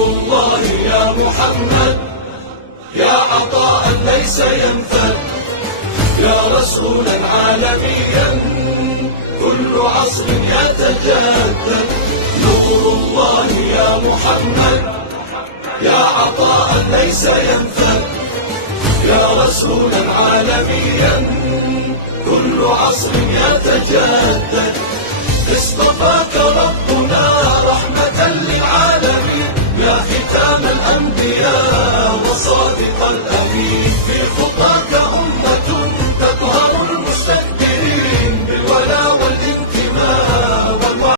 الله يا محمد، يا عطاء ليس ينفد، يا رسولا عالميا كل عصر يتجدد. نور الله يا محمد، يا عطاء ليس ينفد، يا رسولا عالميا كل عصر يتجدد. اصطفاك ربنا رحمة للعالمين، يا ختام الأنبياء وصادق الأمين. في خطاك أمة